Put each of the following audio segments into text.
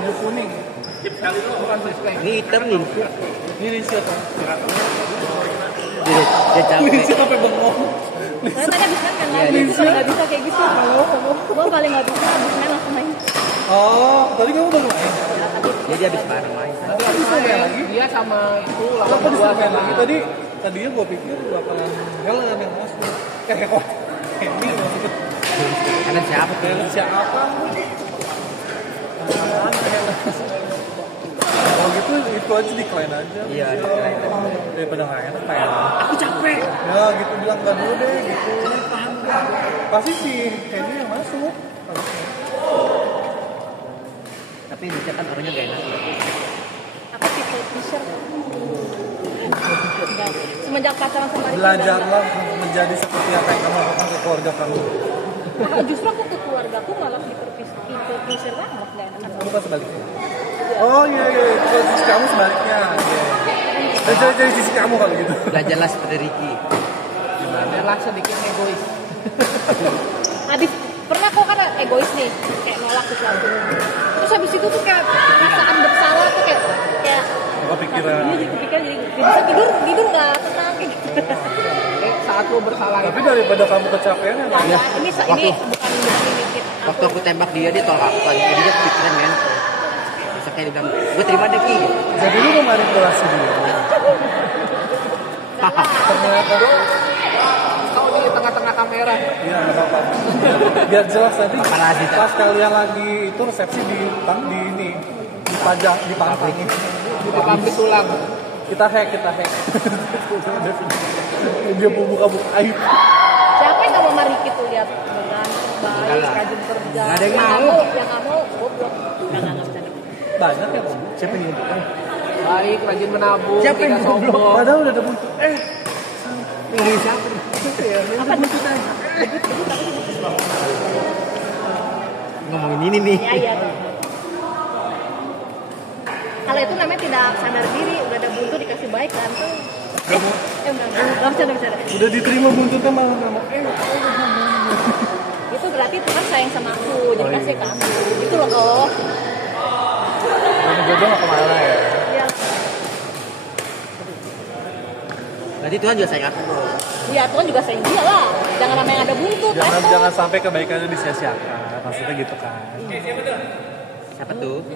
baju kuning. Bukan Siska. Ini hitam nih. Ini Rizky kan. Dia capek. Rizky sampai bengong. Saya tadi abis main kan, gue paling gak bisa kayak gitu. Gue paling gak bisa abis main langsung main. Oh, tadi kamu baru main? Ya, tapi Dia habis bareng main. Tapi abis main lagi? Dia sama itu Kenapa disuruh main lagi? Tadinya gue pikir bakalan Helen yang masuk. Ini maksudnya. Karena siapa? Helen siapa? Kalau gitu itu aja decline aja. Iya, decline. Daripada nggak enak kayak. Aku capek. Ya gitu bilang nggak dulu deh gitu. Pasti sih Henry yang masuk. Tapi Indonesia kan orangnya gak enak. aku people pleaser. Enggak. Semenjak pacaran sama Riki Belajarlah menjadi seperti apa yang kamu lakukan ke keluarga kamu. justru aku ke keluarga aku malah people pleaser banget gak enak. Bukan sebaliknya. Oh iya. Kalau sisi kamu sebaliknya. Jadi sisi kamu kalau gitu. Belajarlah seperti Ricky. Adalah sedikit egois. Habis pernah kok kan egois nih, kayak nolak sesuatu. Terus habis itu tuh kayak perasaan bersalah tuh kayak Kepikiran. Iya, kepikiran jadi bisa tidur nggak tenang kayak gitu. Saat lo bersalah Tapi daripada kamu kecapean ya. Nah, ini bukan dikit. Waktu aku tembak dia tolak aku kan. Jadi dia kepikiran kan. Terus kayak dia bilang, gue terima deh Ki. Jadi lu mau manipulasi dia. Ternyata kau di tengah-tengah kamera. iya nggak apa-apa. Biar jelas tadi. Paparazi. Pas kalian lagi itu resepsi dipantangin. Di pabrik tulang. Kita hack. Dia buka aib. Siapa yang nggak mau Riki tuh lihat dengan baik, rajin kerja. Nggak ada yang mau. Yang nggak mau, goblok. Nggak bercanda. Banyak ya kamu. Siapa yang buka? Baik, rajin menabung. Siapa yang tidak goblok? sombong. Padahal udah ada buntut. Ini siapa? Apa debut aja? Debut apa sih? Ngomongin ini nih. Iya. Kalau itu namanya tidak sadar diri, udah ada buntu dikasih baik kan tuh. Enggak bercanda. Udah diterima buntutnya malah ngomong. Itu berarti Tuhan sayang sama aku, jadi kasih ke aku. Itu loh. Ini jodoh nggak kemana ya? Iya. Berarti Tuhan juga sayang aku bro. Iya, Tuhan juga sayang dia lah. Jangan namanya ada buntut. Jangan sampai kebaikannya disia-siakan. Maksudnya gitu kan. Siapa tuh?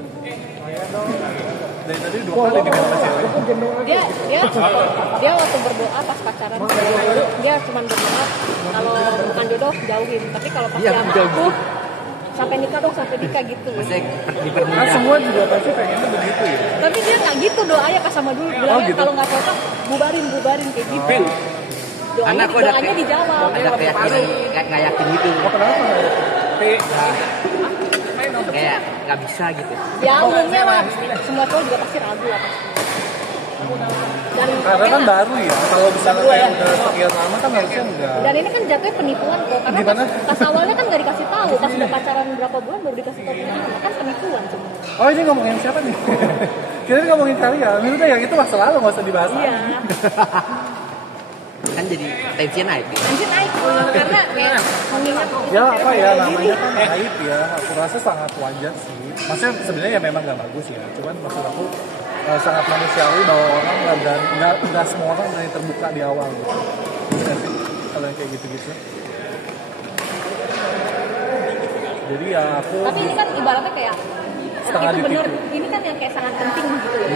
Dari tadi 2 kali dibilang sama cewek. Dia waktu berdoa pas pacaran dia cuma berdoa kalau bukan jodoh jauhin, tapi kalau pas Iya, sama jauhin. aku sampai nikah gitu. Maksudnya Kan dipermudah. semua juga pasti pengennya begitu ya. Tapi dia nggak gitu doanya pas sama dulu bilangnya gitu? kalau nggak cocok bubarin kayak gitu. Karena aku ada Doanya dijawab. ada keyakinan nggak yakin gitu. Oh kenapa nggak ya? Kayak nggak bisa gitu. Ya umumnya lah semua cowok juga pasti ragu lah pasti. Karena kan baru ya. Kalau misalnya kayak udah sekian lama kan harusnya enggak. Dan ini kan jatuhnya penipuan kok, karena Gimana? pas awalnya kan nggak dikasih tahu, pas udah pacaran berapa bulan baru dikasih tahu penipuan, kan penipuan semua. Oh ini ngomongin siapa nih? Kita ngomongin kalian. Menurutnya yang itu masa lalu nggak usah dibahas. Iya. Kan jadi tensi naik. Nanti naik karena kayak mengingat. Ya apa ya namanya kan aib ya. Aku rasa sangat wajar sih. Maksudnya sebenarnya ya memang nggak bagus ya. Cuman maksud aku sangat manusiawi bahwa orang nggak semua orang berani terbuka di awal gitu. Bisa sih kalau yang kayak gitu-gitu. Jadi ya aku. Tapi ini kan ibaratnya kayak Setengah itu benar. ditipu. Ini kan yang kayak sangat penting gitu loh.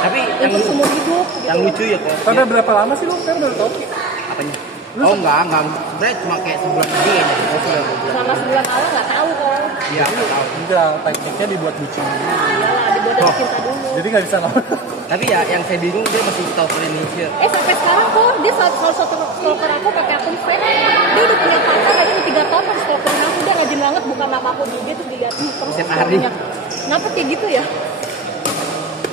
Tapi yang Untuk seumur hidup. Gitu. yang lucu ya kok. Karena berapa lama sih lu kan baru tahu? Apanya? Oh enggak. Sebenarnya cuma kayak sebulan lebih kayaknya. Oh sudah. Selama sebulan awal nggak tahu kok. Iya, nggak tahu. Enggak, tekniknya dibuat bucin dulu. Iyalah dibuat dari cinta dulu. Jadi nggak bisa ngomong. Tapi ya yang saya bingung dia masih stalker Indonesia. Sampai sekarang kok dia salah satu stalker aku pakai akun fake. Dia udah punya pacar aja udah 3 tahun masih stalkerin aku. Dia rajin banget buka nama aku di IG terus dilihatin terus Setiap hari. story-nya. Kenapa kayak gitu ya?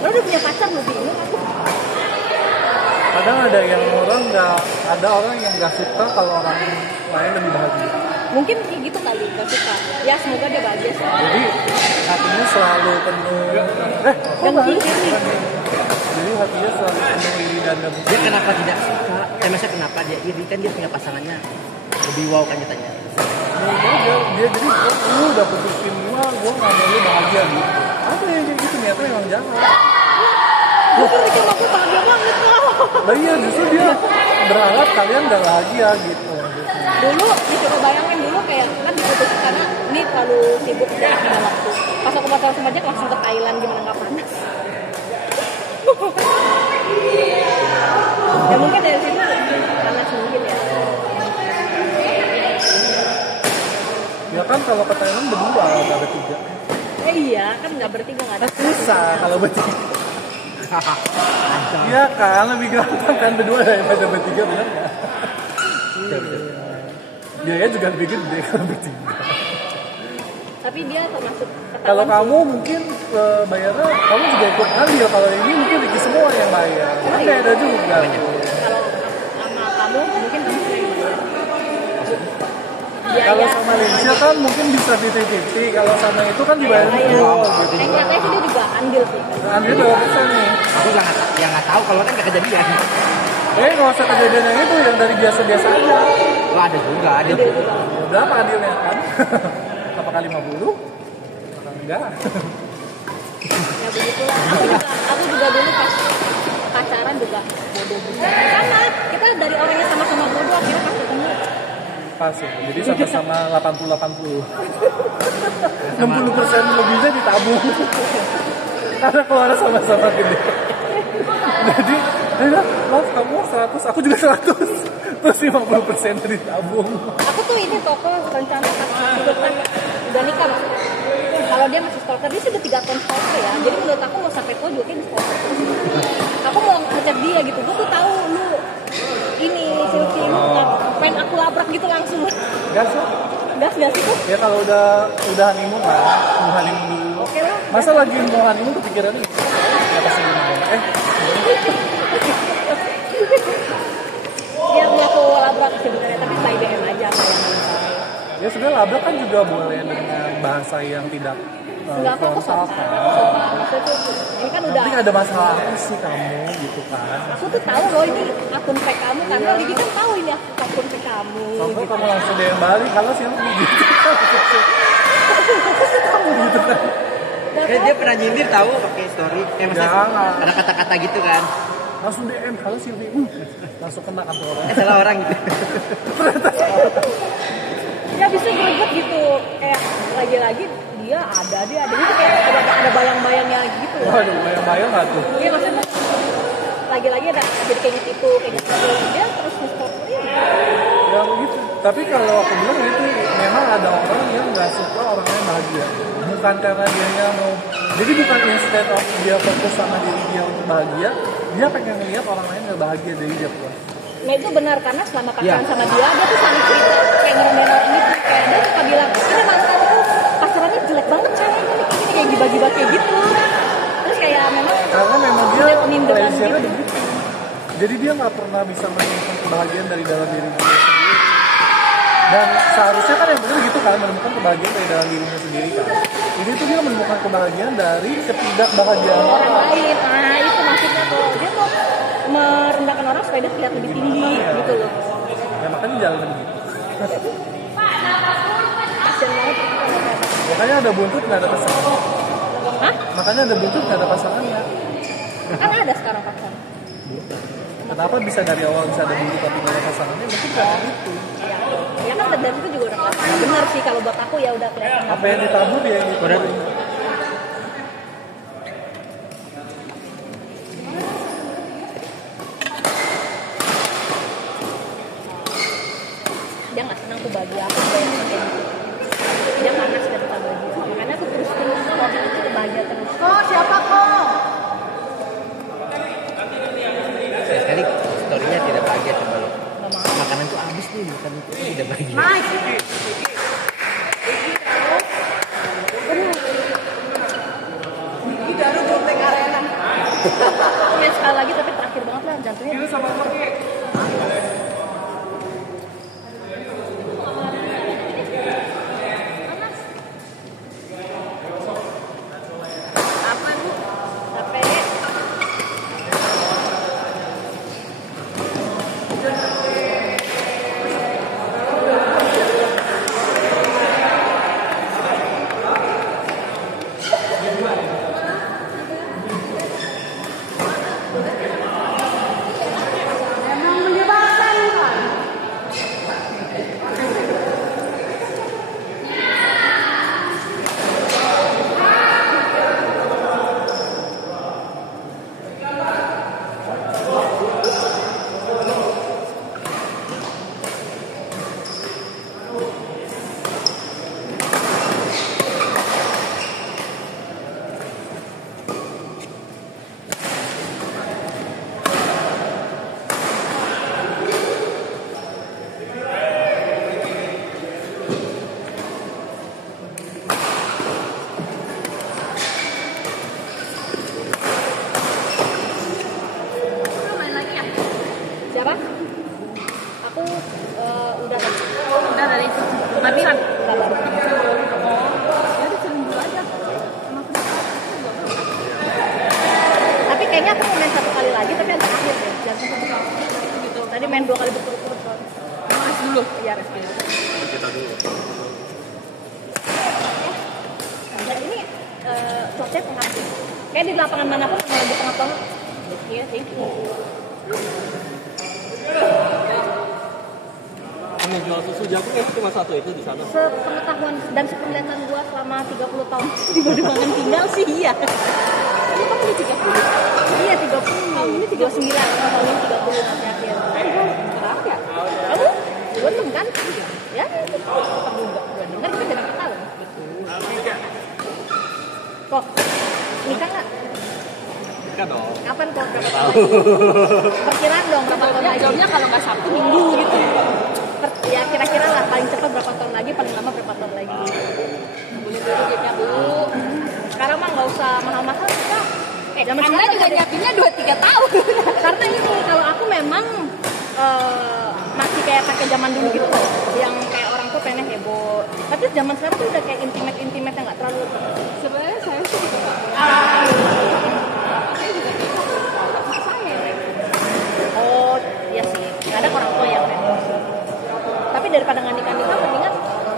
Lo udah punya pacar lu bingung aku. Kadang ada orang yang nggak suka kalau orang lain lebih bahagia. Mungkin kayak gitu kali gak suka. Ya semoga dia bahagia sih. Jadi hatinya selalu penuh. Dan ini Jadi hatinya selalu penuh iri dan dendam. Dia kenapa tidak suka? Maksudnya kenapa dia iri kan dia punya pasangannya lebih wow kan katanya. Dia jadi lu udah putusin gua nggak mau lu bahagia gitu. Apa yang emang jahat. Justru itu aku bahagia banget loh. Lah iya, justru dia berharap kalian gak bahagia gitu. Dulu disuruh bayangin dulu kayak kan diputusin karena ini terlalu sibuk dan ada waktu. Pas aku pacaran sama Jack langsung ke Thailand gimana nggak panas. Ya mungkin dari situ panas mungkin ya. Ya kan kalau ke Thailand berdua, gak bertiga. Iya kan nggak bertiga nggak ada. Susah kalau bertiga. Iya kan, lebih gampang kan berdua daripada bertiga, benar nggak? Biayanya juga lebih gede kalau bertiga. Tapi dia termasuk Kalau kamu mungkin bayarnya, kamu juga ikut ambil. Kalau ini mungkin Ricky semua yang bayar. Kan beda juga. kalau sama kamu mungkin kamu sering bayar. Kalau sama Lindsay kan mungkin bisa 50-50. Kalau sama itu kan dibayar full gitu. Katanya sih dia juga andil sih. Ambil berapa persen nih? Aku nggak tahu kalau kan nggak kejadian. Nggak usah kejadian yang itu, yang dari biasa-biasa aja. Wah ada juga, ada. Andil juga. Berapa adilnya kan? Apakah 50? Enggak. Ya begitulah. Aku juga dulu pas pacaran juga bodoh juga. Sama kita dari orang yang sama-sama bodoh akhirnya pas ketemu. Pas ya. Jadi sama-sama 80-80. 60% lebihnya ditabung. Karena keluar sama-sama gede. Jadi, love kamu 100, aku juga 100. Terus 50% ditabung. Aku tuh ini toko rencana pas hidup kan udah nikah maksudnya. Kalau dia masih stalker, dia sudah 3 tahun stalker ya. Jadi menurut aku mau sampai tua juga dia stalker. Aku mau ngecek dia gitu. Gue tuh tahu lu ini Silvi, pengen aku labrak gitu langsung. Gas lah. Gas gak sih tuh? Ya kalau udah honeymoon lah, mau honeymoon dulu. Oke lah. Masa lagi mau honeymoon kepikiran ini? Ya pasti gimana? Ya mau aku labrak sebenarnya, tapi by DM aja. Ya sebenarnya labrak kan juga boleh dengan bahasa yang tidak Enggak apa-apa frontal sopan. kan. Maksudnya tuh, ini kan udah. Tapi ada masalah apa sih kamu gitu kan? Aku tuh tahu loh ini akun fake kamu karena Lidi kan tahu ini akun fake kamu. Kalau kamu langsung DM balik, kalau siapa gitu. Kamu gitu kan? Dia pernah nyindir tahu pakai story. Masa Jangan. ada kata-kata gitu kan? Langsung DM, kalau Silvi, langsung kena kan tuh orang. Salah orang gitu. Ya bisa greget gitu kayak lagi-lagi dia ada gitu kayak ada bayang-bayangnya gitu. Waduh, bayang-bayang nggak tuh? Iya maksudnya lagi-lagi ada jadi kayak gitu dia terus nge-stop ya. Ya gitu. Tapi kalau aku bilang itu memang ada orang yang nggak suka orang lain bahagia. Bukan karena dia mau, jadi bukan instead of dia fokus sama diri dia untuk bahagia, dia pengen ngeliat orang lain nggak bahagia dari dia puas. Nah itu benar karena selama pacaran sama dia tuh saling cerita kayak ngerendahin orang gitu kayak dia suka bilang ini mantanku pacarannya jelek banget ceweknya kayak gibah-gibah kayak gitu terus kayak memang Karena memang dia minderan pleasure-nya gitu. begitu. Jadi dia nggak pernah bisa menemukan kebahagiaan dari dalam diri dia sendiri. Dan seharusnya kan yang benar gitu kan, menemukan kebahagiaan dari dalam dirinya sendiri kan. Ini tuh dia menemukan kebahagiaan dari ketidakbahagiaan orang lain. Nah itu maksudnya tuh dia tuh merendahkan orang supaya dia terlihat lebih tinggi gitu loh. Ya makanya jalan begitu. Kasian banget. Makanya ada buntut nggak ada pasangan. Hah? Makanya ada buntut nggak ada pasangannya. Kan ada sekarang pacaran. Kenapa bisa dari awal bisa ada buntut tapi nggak ada pasangannya? Mungkin karena itu. Ya kan dari itu juga udah kelihatan. Benar sih kalau buat aku ya udah kelihatan. Apa yang ditabur dia yang ditabur. Dia nggak senang tuh bagi aku kayak gitu. Dia panas dan tak bagi. Makanya aku terus story itu bahagia terus. Oh siapa kok? Sekali storynya tidak bahagia coba lo. Nggak mau. Makanan tuh habis nih, makanan tuh tidak bahagia. Ya sekali lagi tapi terakhir banget lah jantungnya. Apa bu? Capek. kayaknya aku mau main 1 kali lagi tapi yang terakhir deh, jangan sampai gitu. Tadi main 2 kali berturut-turut soalnya. Mas dulu. Iya, rest dulu. Kita dulu. Dan ini cuacanya pengap sih. Kayak di lapangan manapun kalau lagi pengap banget. Iya sih. Ini jual susu jagung emang cuma satu itu di sana. Sepengetahuan dan sepenglihatan gua selama 30 tahun di Badumangan tinggal sih iya. Ini kamu di 30? Iya 30. Tahun ini 39, tahun ini 30 nanti akhir. Berapa ya? Kamu? Untung kan? Ya itu. Tetap juga. Gua dengar kita jadi kita loh. Kok? Nikah nggak? Nikah dong. Kapan kok? Berapa tahun lagi? Perkiraan dong berapa tahun lagi? Jawabnya kalau nggak Sabtu Minggu gitu. Ya kira-kira lah paling cepat berapa tahun lagi, paling lama berapa tahun lagi. Boleh dulu kita dulu. Sekarang mah nggak usah mahal-mahal kita. Zaman Anda sekarang juga ada- nyiapinnya 2-3 tahun. Karena ini kalau aku memang masih kayak pakai zaman dulu gitu loh, yang kayak orang tuh pengen heboh. Tapi zaman sekarang tuh udah kayak intimate yang nggak terlalu. Sebenarnya saya sih juga nggak saya juga gitu. Saya Oh iya sih, kadang orang tua yang pengen. Tapi daripada nggak nikah mendingan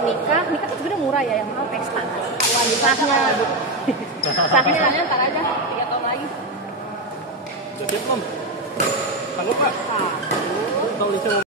nikah kan sebenarnya murah ya, yang mahal pesta. Sahnya, sahnya ntar aja 3 tahun lagi. Udah siap belum? Sanggup Pak? Tahu Lisa mau